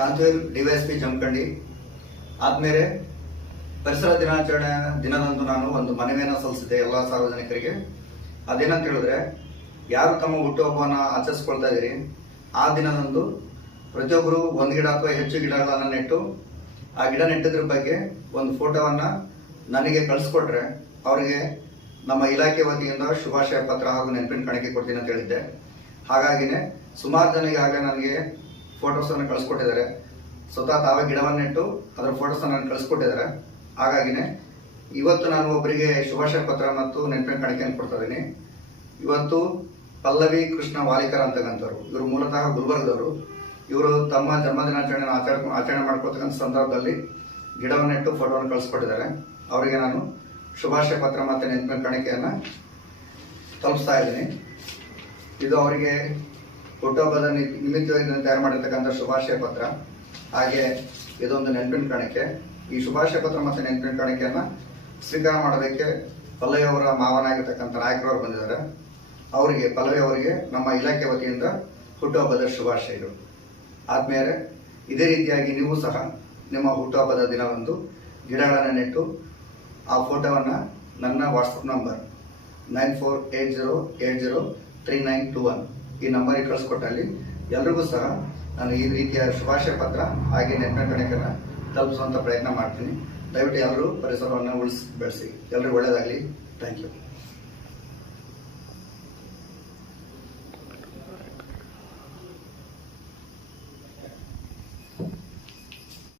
ಕಾಂತೂರ್ DYSP Jamkhandi ಆದ್ಮೇಲೆ ಪರಿಸರ ದಿನಾಚರಣೆ ದಿನದಂದು ನಾನು ಒಂದು ಮನವಿಯನ್ನು ಸಲ್ಲಿಸಿದ್ದೆ ಎಲ್ಲ ಸಾರ್ವಜನಿಕರಿಗೆ ಅದೇನಂತ ಹೇಳಿದ್ರೆ ಯಾರು ತಮ್ಮ ಹುಟ್ಟುಹಬ್ಬವನ್ನು ಆಚರಿಸ್ಕೊಳ್ತಾ ಇದ್ದೀರಿ ಆ ದಿನದಂದು ಪ್ರತಿಯೊಬ್ಬರು ಒಂದು ಗಿಡ ಅಥವಾ ಹೆಚ್ಚು ಗಿಡಗಳನ್ನು ನೆಟ್ಟು ಆ ಗಿಡ ನೆಟ್ಟಿದ್ರ ಬಗ್ಗೆ ಒಂದು ಫೋಟೋವನ್ನು ನನಗೆ ಕಳಿಸ್ಕೊಟ್ರೆ ಅವರಿಗೆ ನಮ್ಮ ಇಲಾಖೆ ವತಿಯಿಂದ ಶುಭಾಶಯ ಪತ್ರ ಹಾಗೂ ನೆನಪಿನ ಕಾಣಿಕೆ ಕೊಡ್ತೀನಿ ಅಂತ ಹೇಳಿದ್ದೆ ಹಾಗಾಗಿನೇ ಸುಮಾರು ಜನ ನನಗೆ ಫೋಟೋಸನ್ನು ಕಳಿಸ್ಕೊಟ್ಟಿದ್ದಾರೆ ಸ್ವತಃ ತಾವೇ ಗಿಡವನ್ನಿಟ್ಟು ಅದರ ಫೋಟೋಸನ್ನು ನಾನು ಕಳಿಸ್ಕೊಟ್ಟಿದ್ದಾರೆ ಹಾಗಾಗಿನೇ ಇವತ್ತು ನಾನು ಒಬ್ಬರಿಗೆ ಶುಭಾಶಯ ಪತ್ರ ಮತ್ತು ನೆನಪಿನ ಕಾಣಿಕೆಯನ್ನು ಕೊಡ್ತಾ ಇದ್ದೀನಿ ಇವತ್ತು ಪಲ್ಲವಿ ಕೃಷ್ಣ ವಾಲಿಕರ್ ಅಂತಕ್ಕಂಥವ್ರು ಇವರು ಮೂಲತಃ ಗುಲ್ಬರ್ಗದವರು ಇವರು ತಮ್ಮ ಜನ್ಮದಿನಾಚರಣೆ ಆಚರಣೆ ಆಚರಣೆ ಮಾಡ್ಕೊತಕ್ಕಂಥ ಸಂದರ್ಭದಲ್ಲಿ ಗಿಡವನ್ನಿಟ್ಟು ಫೋಟೋವನ್ನು ಕಳಿಸ್ಕೊಟ್ಟಿದ್ದಾರೆ ಅವರಿಗೆ ನಾನು ಶುಭಾಶಯ ಪತ್ರ ಮತ್ತು ನೆನಪಿನ ಕಾಣಿಕೆಯನ್ನು ತಲುಪಿಸ್ತಾ ಇದ್ದೀನಿ ಇದು ಅವರಿಗೆ ಹುಟ್ಟುಹಬ್ಬದ ನಿಮಿತ್ತವಾಗಿ ತಯಾರು ಮಾಡಿರ್ತಕ್ಕಂಥ ಶುಭಾಶಯ ಪತ್ರ ಹಾಗೆ ಇದೊಂದು ನೆನಪಿನ ಕಾಣಿಕೆ ಈ ಶುಭಾಶಯ ಪತ್ರ ಮತ್ತು ನೆನಪಿನ ಕಾಣಿಕೆಯನ್ನು ಸ್ವೀಕಾರ ಮಾಡೋದಕ್ಕೆ ಪಲ್ಲವಿಯವರ ಮಾವನಾಗಿರ್ತಕ್ಕಂಥ ನಾಯಕರವರು ಬಂದಿದ್ದಾರೆ ಅವರಿಗೆ ಪಲ್ಲವಿಯವರಿಗೆ ನಮ್ಮ ಇಲಾಖೆ ವತಿಯಿಂದ ಹುಟ್ಟುಹಬ್ಬದ ಶುಭಾಶಯಗಳು ಆದ್ಮೇಲೆ ಇದೇ ರೀತಿಯಾಗಿ ನೀವು ಸಹ ನಿಮ್ಮ ಹುಟ್ಟುಹಬ್ಬದ ದಿನವಂದು ಗಿಡಗಳನ್ನು ನೆಟ್ಟು ಆ ಫೋಟೋವನ್ನು ನನ್ನ WhatsApp number nine four eight zero eight zero three nine two one ಈ ನಂಬರಿಗೆ ಕಳಿಸ್ಕೊಟ್ಟಲ್ಲಿ ಎಲ್ರಿಗೂ ಸಹ ನಾನು ಈ ರೀತಿಯ ಶುಭಾಶಯ ಪತ್ರ ಹಾಗೆ ನೆನಪಿನ ತಲುಪಿಸುವಂಥ ಪ್ರಯತ್ನ ಮಾಡ್ತೀನಿ ದಯವಿಟ್ಟು ಎಲ್ಲರೂ ಪರಿಸರವನ್ನು ಉಳಿಸಿ ಬೆಳೆಸಿ ಎಲ್ಲರಿಗೂ ಒಳ್ಳೆಯದಾಗಲಿ ಥ್ಯಾಂಕ್ ಯು